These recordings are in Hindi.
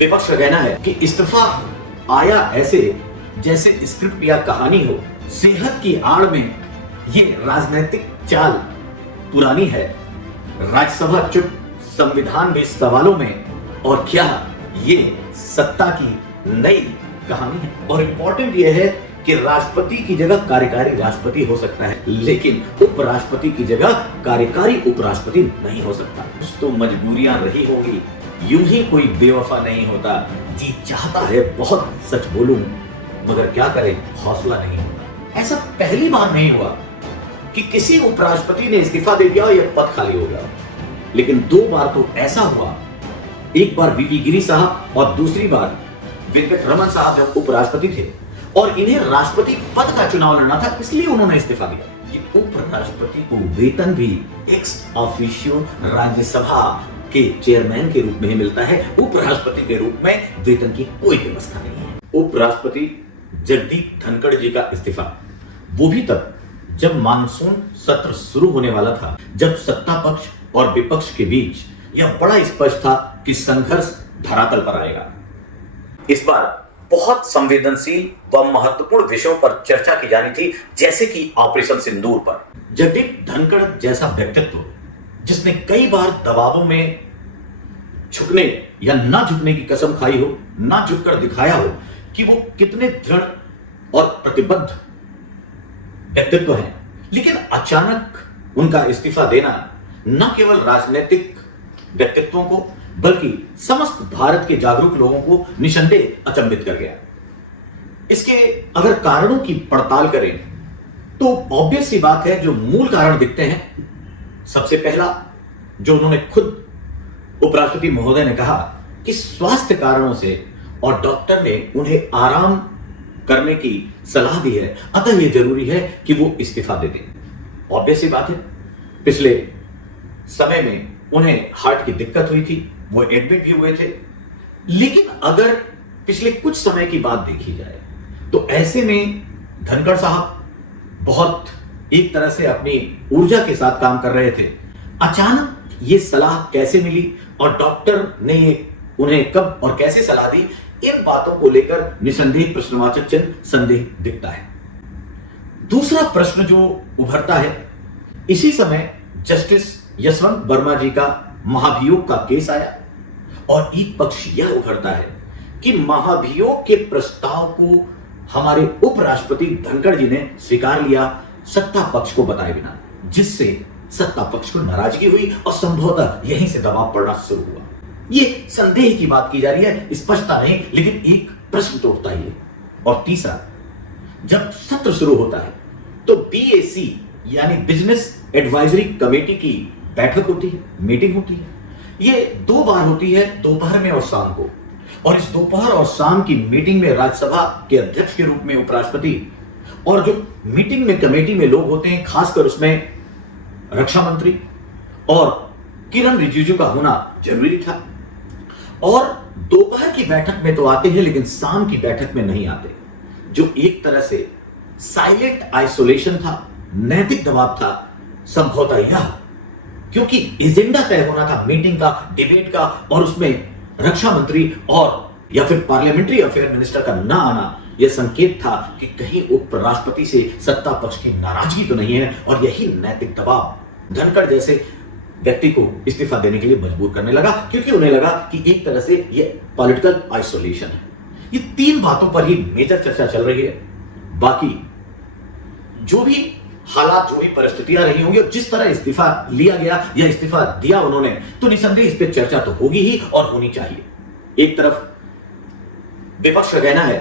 विपक्ष का कहना है कि इस्तीफा आया ऐसे जैसे स्क्रिप्ट या कहानी हो। सेहत की आड़ में ये राजनीतिक चाल पुरानी है। राज्यसभा चुप, संविधान भी सवालों में, और क्या ये सत्ता की नई कहानी है। और इंपॉर्टेंट ये है कि राष्ट्रपति की जगह कार्यकारी राष्ट्रपति हो सकता है, लेकिन उपराष्ट्रपति की जगह कार्यकारी उपराष्ट्रपति नहीं हो सकता। कुछ तो मजबूरियां रही होंगी, यूं ही कोई बेवफा नहीं होता। जी चाहता है बहुत सच बोलूं, मगर क्या करें, हौसला नहीं होता। ऐसा पहली बार नहीं हुआ कि किसी उपराष्ट्रपति ने इस्तीफा दे दिया और यह पद खाली हो गया, लेकिन 2 बार तो ऐसा हुआ। एक बार वीपी गिरी साहब और दूसरी बार वेंकट रमन साहब जब उपराष्ट्रपति थे और इन्हें राष्ट्रपति पद का चुनाव लड़ना था, इसलिए उन्होंने इस्तीफा दिया। कि उपराष्ट्रपति को वेतन भी एक्स ऑफिशियो राज्यसभा के चेयरमैन के रूप में ही मिलता है। उपराष्ट्रपति के रूप में वेतन की कोई व्यवस्था नहीं है। उपराष्ट्रपति जगदीप धनखड़ जी का इस्तीफा वो भी तब जब मानसून सत्र शुरू होने वाला था, जब सत्ता पक्ष और विपक्ष के बीच यह बड़ा स्पष्ट था कि संघर्ष धरातल पर आएगा। इस बार बहुत संवेदनशील व महत्वपूर्ण विषयों पर चर्चा की जानी थी, जैसे कि ऑपरेशन सिंदूर पर। जगदीप धनखड़ जैसा व्यक्तित्व जिसने कई बार दबावों में झुकने या ना झुकने की कसम खाई हो, ना झुककर दिखाया हो कि वो कितने दृढ़ और प्रतिबद्ध व्यक्तित्व हैं, लेकिन अचानक उनका इस्तीफा देना न केवल राजनीतिक व्यक्तित्वों को बल्कि समस्त भारत के जागरूक लोगों को निसंदेह अचंभित कर गया। इसके अगर कारणों की पड़ताल करें तो ऑब्वियस सी बात है, जो मूल कारण दिखते हैं। सबसे पहला, जो उन्होंने खुद उपराष्ट्रपति महोदय ने कहा कि स्वास्थ्य कारणों से, और डॉक्टर ने उन्हें आराम करने की सलाह दी है, अतः यह जरूरी है कि वो इस्तीफा दे दें। ऑब्वियस सी बात है, पिछले समय में उन्हें हार्ट की दिक्कत हुई थी, वो एडमिट भी हुए थे। लेकिन अगर पिछले कुछ समय की बात देखी जाए तो ऐसे में धनखड़ साहब बहुत एक तरह से अपनी ऊर्जा के साथ काम कर रहे थे। अचानक ये सलाह कैसे मिली और डॉक्टर ने उन्हें कब और कैसे सलाह दी, इन बातों को लेकर निसंदेह प्रश्नवाचक चिन्ह, संदेह दिखता है। दूसरा प्रश्न जो उभरता है, इसी समय जस्टिस यशवंत वर्मा जी का महाभियोग का केस आया और एक पक्ष यह उभरता है कि महाभियोग के प्रस्ताव को हमारे उपराष्ट्रपति धनखड़ जी ने स्वीकार लिया सत्ता पक्ष को बताए बिना, जिससे सत्ता पक्ष को नाराजगी हुई और संभवतः यहीं से दबाव पड़ना शुरू हुआ। ये संदेह की बात की जा रही है, स्पष्टता नहीं, लेकिन एक प्रश्न तो उठता ही है। और तीसरा, जब सत्र शुरू होता है तो बीएसी यानी बिजनेस एडवाइजरी कमेटी की बैठक होती है, मीटिंग होती है। ये 2 बार होती है, दोपहर में और शाम को। और इस दोपहर और शाम की मीटिंग में राज्यसभा के अध्यक्ष के रूप में उपराष्ट्रपति और जो मीटिंग में कमेटी में लोग होते हैं, खासकर उसमें रक्षा मंत्री और किरण रिजिजू का होना जरूरी था। और दोपहर की बैठक में तो आते हैं, लेकिन शाम की बैठक में नहीं आते, जो एक तरह से साइलेंट आइसोलेशन था, नैतिक दबाव था। संभवतः यह क्योंकि एजेंडा तय होना था मीटिंग का, डिबेट का, और उसमें रक्षा मंत्री और या फिर पार्लियामेंट्री अफेयर मिनिस्टर का ना आना, यह संकेत था कि कहीं उपराष्ट्रपति से सत्ता पक्ष की नाराजगी तो नहीं है, और यही नैतिक दबाव धनखड़ जैसे व्यक्ति को इस्तीफा देने के लिए मजबूर करने लगा, क्योंकि उन्हें लगा कि एक तरह से यह पॉलिटिकल आइसोलेशन है। ये 3 बातों पर ही मेजर चर्चा चल रही है। बाकी जो भी हालात, जो भी परिस्थितियां रही होंगी और जिस तरह इस्तीफा लिया गया या इस्तीफा दिया उन्होंने, तो निसंदेह इस पर चर्चा तो होगी ही और होनी चाहिए। एक तरफ विपक्ष का कहना है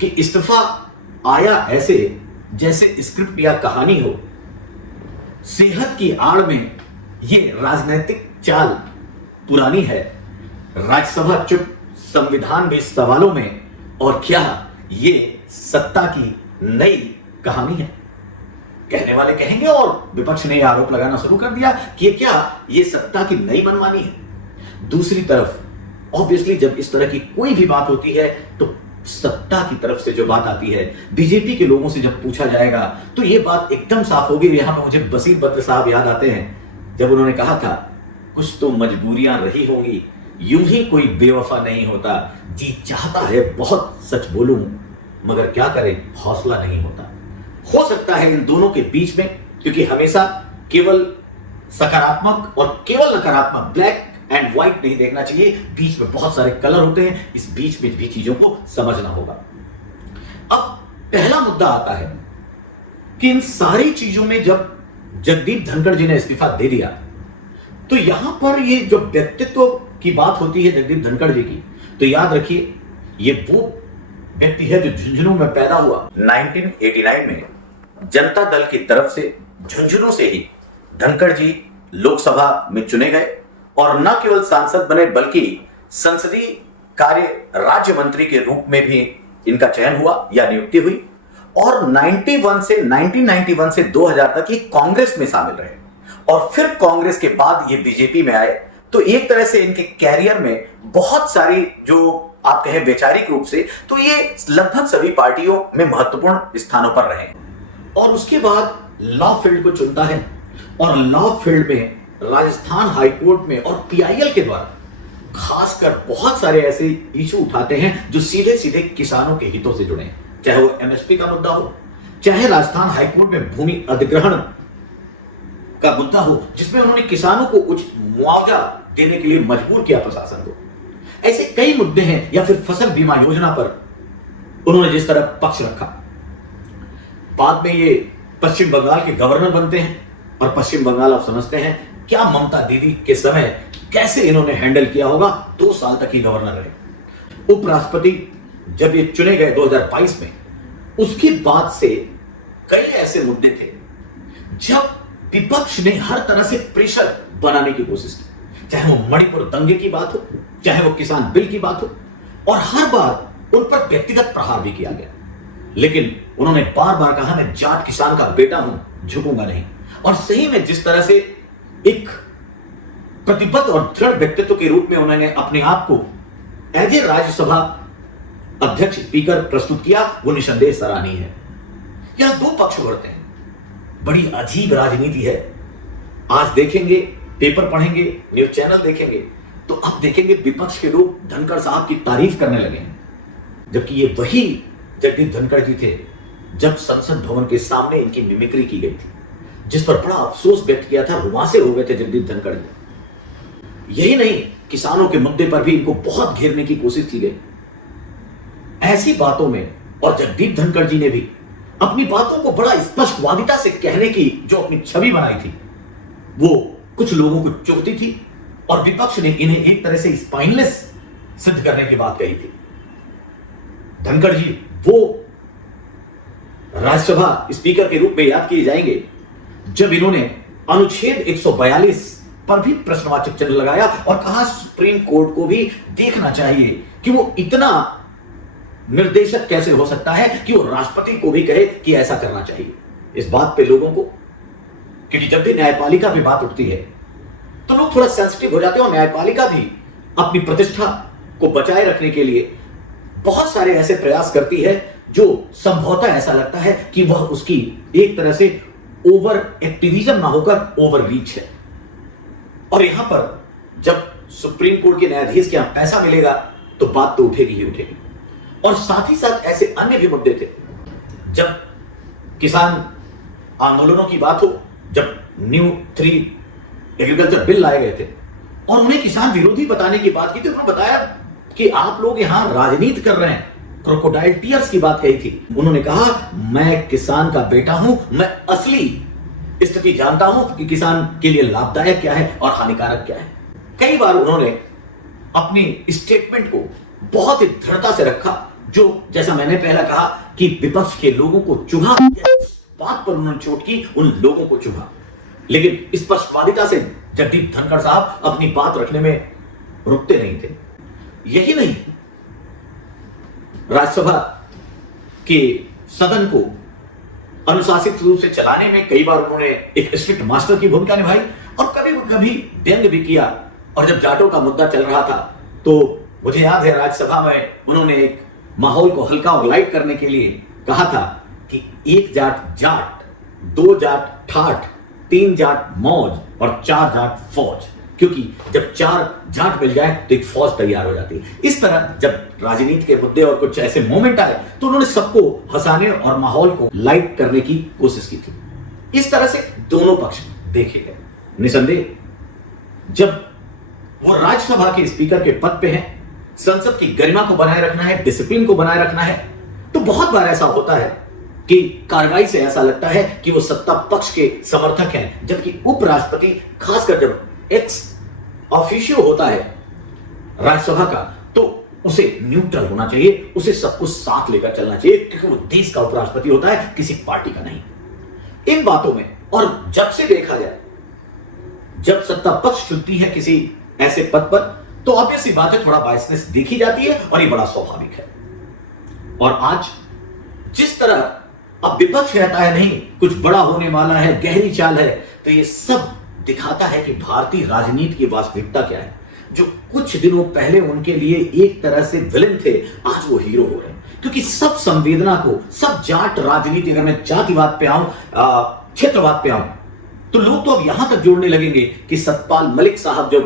कि इस्तीफा आया ऐसे जैसे स्क्रिप्ट या कहानी हो। सेहत की आड़ में ये राजनीतिक चाल पुरानी है। राज्यसभा चुप, संविधान भी सवालों में, और क्या ये सत्ता की नई कहानी है। कहने वाले कहेंगे और विपक्ष ने आरोप लगाना शुरू कर दिया कि क्या ये सत्ता की नई मनमानी है। दूसरी तरफ ऑब्वियसली जब इस तरह की कोई भी बात होती है तो सत्ता की तरफ से जो बात आती है, बीजेपी के लोगों से जब पूछा जाएगा तो ये बात एकदम साफ होगी। यहां पर मुझे बसीर बद्र साहब याद आते हैं, जब उन्होंने कहा था कुछ तो मजबूरियां रही होंगी, यूं ही कोई बेवफा नहीं होता, जी चाहता है बहुत सच बोलूं, मगर क्या करें हौसला नहीं होता। हो सकता है इन दोनों के बीच में, क्योंकि हमेशा केवल सकारात्मक और केवल नकारात्मक, ब्लैक एंड व्हाइट नहीं देखना चाहिए, बीच में बहुत सारे कलर होते हैं, इस बीच में भी चीजों को समझना होगा। अब पहला मुद्दा आता है कि इन सारी चीजों में जब जगदीप धनखड़ जी ने इस्तीफा दे दिया, तो यहां पर ये जो व्यक्तित्व की बात होती है जगदीप धनखड़ जी की, तो याद रखिए ये वो व्यक्ति है जो झुंझुनू में पैदा हुआ। 1989 में जनता दल की तरफ से झुंझुनू से ही धनखड़ जी लोकसभा में चुने गए और न केवल सांसद बने बल्कि संसदीय कार्य राज्य मंत्री के रूप में भी इनका चयन हुआ या नियुक्ति हुई। और 1991 से 2000 तक ये कांग्रेस में शामिल रहे और फिर कांग्रेस के बाद ये बीजेपी में आए। तो एक तरह से इनके कैरियर में बहुत सारी, जो आप कहें वैचारिक रूप से, तो ये लगभग सभी पार्टियों में महत्वपूर्ण स्थानों पर रहे। और उसके बाद लॉ फील्ड को चुनता है और लॉ फील्ड में राजस्थान हाईकोर्ट में और पीआईएल के द्वारा खासकर बहुत सारे ऐसे इशू उठाते हैं जो सीधे सीधे किसानों के हितों से जुड़े हैं, चाहे वो एमएसपी का मुद्दा हो, चाहे राजस्थान हाईकोर्ट में भूमि अधिग्रहण का मुद्दा हो, जिसमें उन्होंने किसानों को उचित मुआवजा देने के लिए मजबूर किया प्रशासन को। ऐसे कई मुद्दे हैं, या फिर फसल बीमा योजना पर उन्होंने जिस तरह पक्ष रखा। बाद में ये पश्चिम बंगाल के गवर्नर बनते हैं और पश्चिम बंगाल आप समझते हैं क्या ममता दीदी के समय कैसे इन्होंने हैंडल किया होगा। 2 साल तक ही गवर्नर रहे। उपराष्ट्रपति जब ये चुने गए 2022 में, उसके बाद से कई ऐसे मुद्दे थे जब विपक्ष ने हर तरह से प्रेशर बनाने की कोशिश की, चाहे वो मणिपुर दंगे की बात हो, चाहे वो किसान बिल की बात हो, और हर बार उन पर व्यक्तिगत प्रहार भी किया गया। लेकिन उन्होंने बार बार कहा मैं जाट किसान का बेटा हूं, झुकूंगा नहीं। और सही में जिस तरह से एक प्रतिबद्ध और दृढ़ व्यक्तित्व के रूप में उन्होंने अपने आप को एज ए राज्यसभा अध्यक्ष स्पीकर प्रस्तुत किया, वो निसंदेह सराहनीय है। यहां 2 पक्ष उभरते हैं, बड़ी अजीब राजनीति है। आज देखेंगे, पेपर पढ़ेंगे, न्यूज चैनल देखेंगे, तो अब देखेंगे विपक्ष के लोग धनखड़ साहब की तारीफ करने लगे हैं, जबकि ये वही जगदीप धनखड़ जी थे जब संसद भवन के सामने इनकी मिमिक्री की गई थी, जिस पर बड़ा अफसोस व्यक्त किया था, रुआंसे हो गए थे जगदीप धनखड़ जी। यही नहीं, किसानों के मुद्दे पर भी इनको बहुत घेरने की कोशिश की गई। ऐसी बातों में और जगदीप धनखड़ जी ने भी अपनी बातों को बड़ा स्पष्टवादिता से कहने की जो अपनी छवि बनाई थी, वो कुछ लोगों को चुभती थी और विपक्ष ने इन्हें एक तरह से स्पाइनलेस सिद्ध करने की बात कही थी। धनखड़ जी वो राज्यसभा स्पीकर के रूप में याद किए जाएंगे जब इन्होंने अनुच्छेद 142 पर भी प्रश्नवाचक चिन्ह लगाया और कहा सुप्रीम कोर्ट को भी देखना चाहिए कि वो इतना निर्देशक कैसे हो सकता है कि वो राष्ट्रपति को भी कहे कि ऐसा करना चाहिए। इस बात पे लोगों को, क्योंकि जब भी न्यायपालिका पे बात उठती है तो लोग थोड़ा सेंसिटिव हो जाते हैं और न्यायपालिका भी अपनी प्रतिष्ठा को बचाए रखने के लिए बहुत सारे ऐसे प्रयास करती है जो संभवतः ऐसा लगता है कि वह उसकी एक तरह से ओवर एक्टिविज्म ना होकर ओवर रीच है। और यहां पर जब सुप्रीम कोर्ट के न्यायाधीश के यहां पैसा मिलेगा तो बात तो उठेगी ही उठेगी। और साथ ही साथ ऐसे अन्य भी मुद्दे थे, जब किसान आंदोलनों की बात हो, जब न्यू 3 एग्रीकल्चर बिल लाए गए थे और उन्हें किसान विरोधी बताने की बात की थी, उन्होंने बताया कि आप लोग यहां राजनीति कर रहे हैं, क्रोकोडाइल टीयर्स की बात कही थी। उन्होंने कहा मैं किसान का बेटा हूं, मैं असली स्थिति जानता हूं कि किसान के लिए लाभदायक क्या है और हानिकारक क्या है। कई बार उन्होंने अपनी स्टेटमेंट को बहुत ही दृढ़ता से रखा, जो जैसा मैंने पहले कहा कि विपक्ष के लोगों को चुभा, बात पर उन्होंने चोट की, उन लोगों को चुभा। लेकिन स्पष्टवादिता से जगदीप धनखड़ साहब अपनी बात रखने में रुकते नहीं थे। यही नहीं, राज्यसभा के सदन को अनुशासित रूप से चलाने में कई बार उन्होंने एक स्ट्रिक्ट मास्टर की भूमिका निभाई और कभी कभी व्यंग भी किया। और जब जाटों का मुद्दा चल रहा था तो मुझे याद है राज्यसभा में उन्होंने एक माहौल को हल्का और लाइट करने के लिए कहा था कि 1 जाट जाट, 2 जाट ठाठ, 3 जाट मौज और 4 जाट फौज, क्योंकि जब 4 जाट मिल जाए तो एक फौज तैयार हो जाती है। इस तरह जब राजनीति के मुद्दे और कुछ ऐसे मोमेंट आए तो उन्होंने सबको हंसाने और माहौल को लाइट करने की कोशिश की थी। इस तरह से दोनों पक्ष देखे गए। निसंदेह जब वो राज्यसभा के स्पीकर के पद पे हैं, संसद की गरिमा को बनाए रखना है, डिसिप्लिन को बनाए रखना है, तो बहुत बार ऐसा होता है कि कार्रवाई से ऐसा लगता है कि वो सत्ता पक्ष के समर्थक हैं, जबकि उपराष्ट्रपति, खासकर जब एक्स ऑफिशियो होता है राज्यसभा का, तो उसे न्यूट्रल होना चाहिए, उसे सब कुछ साथ लेकर चलना चाहिए, क्योंकि वो देश का उपराष्ट्रपति होता है, किसी पार्टी का नहीं। इन बातों में और जब से देखा जाए, जब सत्ता पक्ष चुनती है किसी ऐसे पद पर, तो ऑब्वियसली बात है, थोड़ा बायसनेस देखी जाती है और ये बड़ा स्वाभाविक है। और आज जिस तरह अब विपक्ष कहता है नहीं कुछ बड़ा होने वाला है, गहरी चाल है, तो ये सब दिखाता है कि भारतीय राजनीति की वास्तविकता क्या है। जो कुछ दिनों पहले उनके लिए एक तरह से विलेन थे, आज वो हीरो हो रहे हैं, क्योंकि सब संवेदना को, सब जाट राजनीति, अगर मैं जातिवाद पे आऊं, क्षेत्रवाद पे आऊं, तो लोग तो अब यहां तक जोड़ने लगेंगे कि सतपाल मलिक साहब जो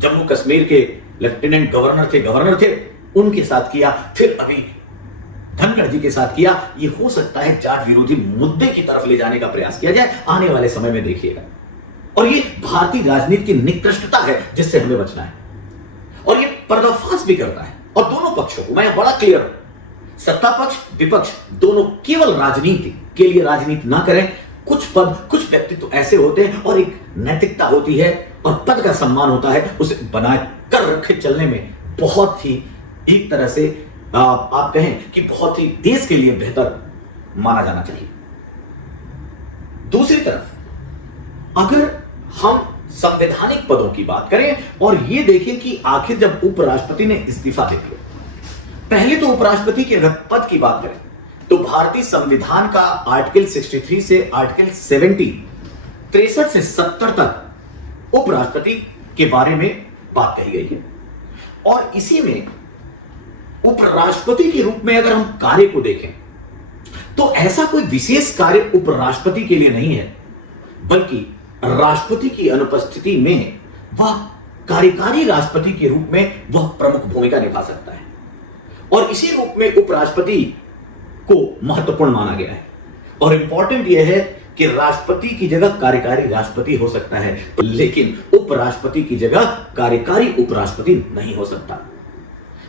जम्मू कश्मीर के लेफ्टिनेंट गवर्नर थे, उनके साथ किया, फिर अभी धनखड़ जी के साथ किया। ये हो सकता है जाट विरोधी मुद्दे की तरफ ले जाने का प्रयास किया जाए, आने वाले समय में देखिएगा। और ये भारतीय राजनीति की निकृष्टता है जिससे हमें बचना है, और ये पर्दाफाश भी करता है। और दोनों पक्षों को मैं बड़ा क्लियर हूं, सत्ता पक्ष विपक्ष दोनों केवल राजनीति के लिए राजनीति ना करें। कुछ पद, कुछ व्यक्तित्व तो ऐसे होते हैं और एक नैतिकता होती है और पद का सम्मान होता है, उसे बनाए कर रखे चलने में बहुत ही, एक तरह से आप कहें कि बहुत ही देश के लिए बेहतर माना जाना चाहिए। दूसरी तरफ अगर हम संवैधानिक पदों की बात करें और यह देखें कि आखिर जब उपराष्ट्रपति ने इस्तीफा दे दिया, पहले तो उपराष्ट्रपति के अगर पद की बात करें तो भारतीय संविधान का आर्टिकल 63 से आर्टिकल 63 से 70 तक उपराष्ट्रपति के बारे में बात कही गई है। और इसी में उपराष्ट्रपति के रूप में अगर हम कार्य को देखें तो ऐसा कोई विशेष कार्य उपराष्ट्रपति के लिए नहीं है, बल्कि राष्ट्रपति की अनुपस्थिति में वह कार्यकारी राष्ट्रपति के रूप में वह प्रमुख भूमिका निभा सकता है। और इसी रूप में उपराष्ट्रपति को महत्वपूर्ण माना गया है। और इंपॉर्टेंट यह है कि राष्ट्रपति की जगह कार्यकारी राष्ट्रपति हो सकता है, लेकिन उपराष्ट्रपति की जगह कार्यकारी उपराष्ट्रपति नहीं हो सकता।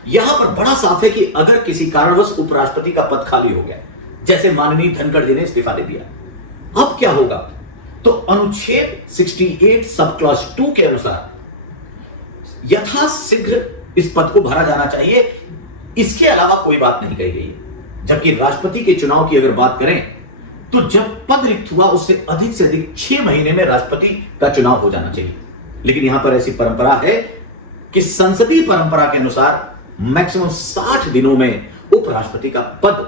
यहां पर बड़ा साफ है कि अगर किसी कारणवश उपराष्ट्रपति का पद खाली हो गया, जैसे माननीय धनखड़ जी ने इस्तीफा दे दिया, अब क्या होगा? तो अनुच्छेद 68 सब क्लॉज 2 के अनुसार यथाशीघ्र इस पद को भरा जाना चाहिए। इसके अलावा कोई बात नहीं कही गई है। जबकि राष्ट्रपति के चुनाव की अगर बात करें तो जब पद रिक्त हुआ उससे अधिक 6 महीने में राष्ट्रपति का चुनाव हो जाना चाहिए। लेकिन यहां पर ऐसी परंपरा है कि संसदीय परंपरा के अनुसार मैक्सिमम 60 दिनों में उपराष्ट्रपति का पद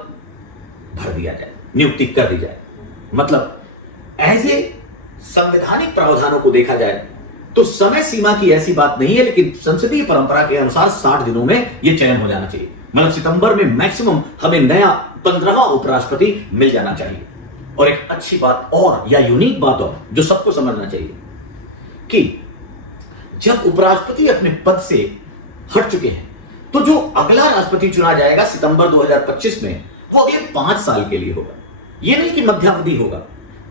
भर दिया जाए, नियुक्ति कर दी जाए। मतलब ऐसे संवैधानिक प्रावधानों को देखा जाए तो समय सीमा की ऐसी बात नहीं है, लेकिन संसदीय परंपरा के अनुसार 60 दिनों में यह चयन हो जाना चाहिए। मतलब सितंबर में मैक्सिमम हमें नया 15वां उपराष्ट्रपति मिल जाना चाहिए। और एक अच्छी बात और या यूनिक बात और जो सबको समझना चाहिए कि जब उपराष्ट्रपति अपने पद से हट चुके हैं तो जो अगला राष्ट्रपति चुना जाएगा सितंबर 2025 में, वो अगले 5 साल के लिए होगा। यह नहीं कि मध्यावधि होगा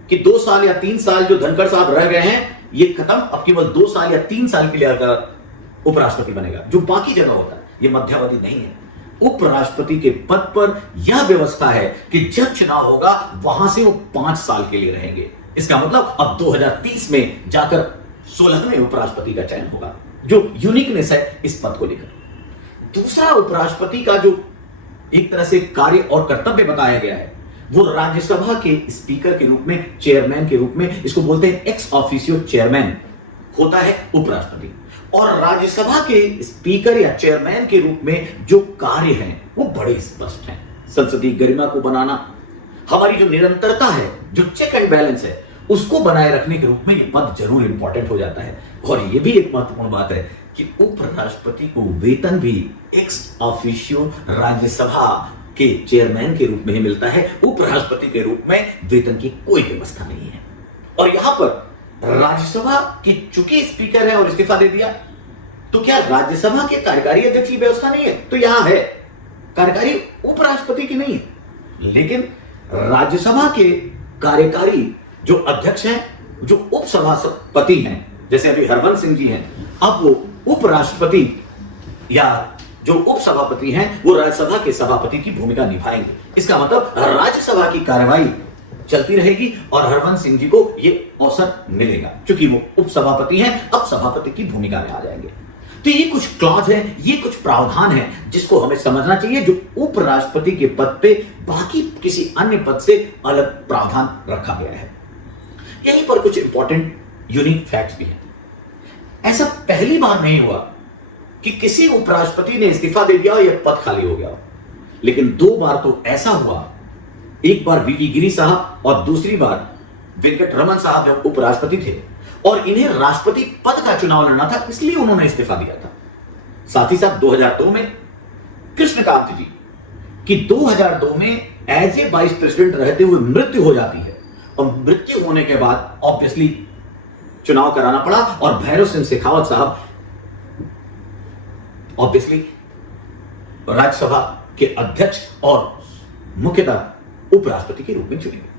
कि 2 साल या 3 साल जो धनखड़ साहब रह गए हैं ये खत्म, अब केवल 2 साल या 3 साल के लिए अगर उपराष्ट्रपति बनेगा, जो बाकी जगह होता है, यह मध्यावधि नहीं है। उपराष्ट्रपति के पद पर यह व्यवस्था है कि जब चुनाव होगा वहां से वो 5 साल के लिए रहेंगे। इसका मतलब अब 2030 में जाकर 16वें उपराष्ट्रपति का चयन होगा, जो यूनिकनेस है इस पद को लेकर। दूसरा, उपराष्ट्रपति का जो एक तरह से कार्य और कर्तव्य बताया गया है वो राज्यसभा के स्पीकर के रूप में, चेयरमैन के रूप में, इसको बोलते हैं एक्स ऑफिशियो चेयरमैन होता है उपराष्ट्रपति। और राज्यसभा के स्पीकर या चेयरमैन के रूप में जो कार्य हैं वो बड़े स्पष्ट हैं। संसदीय गरिमा को बनाना, हमारी जो निरंतरता है, जो चेक एंड बैलेंस है, उसको बनाए रखने के रूप में ये पद जरूर इंपॉर्टेंट हो जाता है। और ये भी एक महत्वपूर्ण बात है कि उपराष्ट्रपति को वेतन भी एक्स ऑफिशियो राज्यसभा के चेयरमैन के रूप में ही मिलता है। उपराष्ट्रपति के रूप में वेतन की कोई व्यवस्था नहीं है। और यहां पर राज्यसभा की चूंकि स्पीकर है और इस्तीफा दे दिया, तो क्या राज्यसभा के कार्यकारी अध्यक्ष की व्यवस्था नहीं है? तो यहां है, कार्यकारी उपराष्ट्रपति की नहीं है, लेकिन राज्यसभा के कार्यकारी जो अध्यक्ष हैं, जो उपसभापति हैं, जैसे अभी हरवंश सिंह जी हैं, अब वो उपराष्ट्रपति या जो उपसभापति हैं वो राज्यसभा के सभापति की भूमिका निभाएंगे। इसका मतलब राज्यसभा की कार्यवाही चलती रहेगी और हरवंश सिंह जी को ये अवसर मिलेगा, क्योंकि वो उपसभापति हैं, अब सभापति की भूमिका में आ जाएंगे। तो ये कुछ क्लॉज है, ये कुछ प्रावधान है जिसको हमें समझना चाहिए, जो उपराष्ट्रपति के पद पे बाकी किसी अन्य पद से अलग प्रावधान रखा गया है। यहीं पर कुछ इंपॉर्टेंट यूनिक फैक्ट्स भी हैं। ऐसा पहली बार नहीं हुआ कि किसी उपराष्ट्रपति ने इस्तीफा दे दिया और यह पद खाली हो गया, लेकिन 2 बार तो ऐसा हुआ। एक बार वीवी गिरी साहब और दूसरी बार वेंकट रमन साहब जब उपराष्ट्रपति थे और इन्हें राष्ट्रपति पद का चुनाव लड़ना था, इसलिए उन्होंने इस्तीफा दिया था। साथ ही साथ 2002 में कृष्णकांत जी की 2002 में एज ए वाइस प्रेसिडेंट रहते हुए मृत्यु हो जाती है और मृत्यु होने के बाद ऑब्वियसली चुनाव कराना पड़ा और भैरव सिंह शेखावत साहब ऑब्वियसली राज्यसभा के अध्यक्ष और मुख्यतः उपराष्ट्रपति के रूप में चुने गए।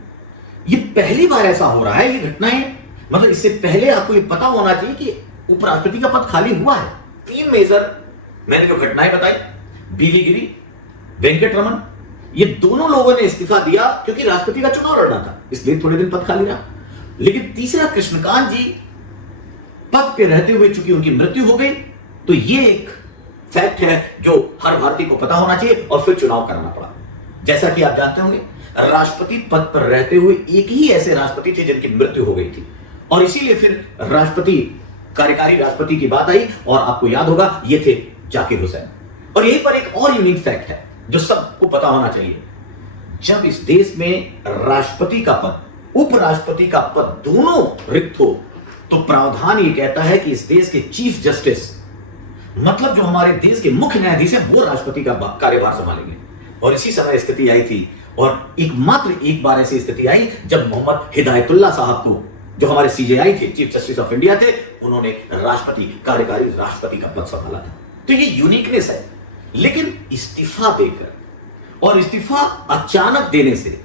ये पहली बार ऐसा हो रहा है, ये घटनाएं मतलब इससे पहले आपको ये पता होना चाहिए कि उपराष्ट्रपति का पद खाली हुआ है। 3 मेजर मैंने जो घटनाएं बताई, वीवी गिरी, वेंकट रमन, ये दोनों लोगों ने इस्तीफा दिया क्योंकि राष्ट्रपति का चुनाव लड़ना था, इसलिए थोड़े दिन पद खाली रहा। लेकिन तीसरा कृष्णकांत जी पद पे रहते हुए चूंकि उनकी मृत्यु हो गई, तो ये एक फैक्ट है जो हर भारतीय को पता होना चाहिए और फिर चुनाव करना पड़ा। जैसा कि आप जानते होंगे, राष्ट्रपति पद पर रहते हुए एक ही ऐसे राष्ट्रपति थे जिनकी मृत्यु हो गई थी और इसीलिए फिर राष्ट्रपति, कार्यकारी राष्ट्रपति की बात आई और आपको याद होगा ये थे जाकिर हुसैन। और यहीं पर एक और यूनिक फैक्ट है जो सबको पता होना चाहिए। जब इस देश में राष्ट्रपति का पद, उपराष्ट्रपति का पद दोनों रिक्त हो, तो प्रावधान ये कहता है कि इस देश के चीफ जस्टिस, मतलब जो हमारे देश के मुख्य न्यायाधीश हैं, वो राष्ट्रपति का कार्यभार संभालेंगे। और इसी समय स्थिति आई थी और एकमात्र एक बार ऐसी स्थिति आई जब मोहम्मद हिदायतुल्लाह साहब को, जो हमारे सीजेआई थे, चीफ जस्टिस ऑफ इंडिया थे, उन्होंने राष्ट्रपति, कार्यकारी राष्ट्रपति का पद संभाला था। तो ये यूनिकनेस है। लेकिन इस्तीफा देकर और इस्तीफा अचानक देने से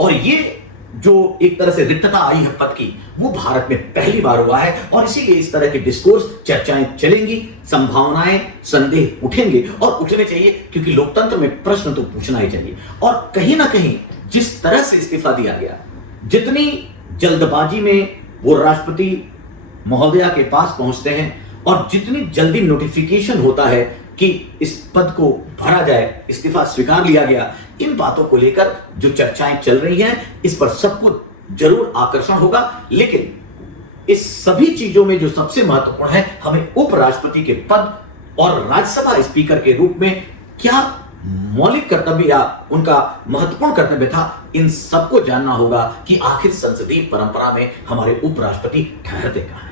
और ये जो एक तरह से रिक्तता आई है पद की, वो भारत में पहली बार हुआ है और इसीलिए इस तरह के डिस्कोर्स, चर्चाएं चलेंगी, संभावनाएं, संदेह उठेंगे और उठने चाहिए, क्योंकि लोकतंत्र में प्रश्न तो पूछना ही चाहिए। और कहीं ना कहीं जिस तरह से इस्तीफा दिया गया, जितनी जल्दबाजी में वो राष्ट्रपति महोदया के पास पहुंचते हैं और जितनी जल्दी नोटिफिकेशन होता है कि इस पद को भरा जाए, इस्तीफा स्वीकार लिया गया, इन बातों को लेकर जो चर्चाएं चल रही हैं, इस पर सबको जरूर आकर्षण होगा। लेकिन इस सभी चीजों में जो सबसे महत्वपूर्ण है, हमें उपराष्ट्रपति के पद और राज्यसभा स्पीकर के रूप में क्या मौलिक कर्तव्य या उनका महत्वपूर्ण कर्तव्य था, इन सबको जानना होगा कि आखिर संसदीय परंपरा में हमारे उपराष्ट्रपति ठहरते कहां हैं।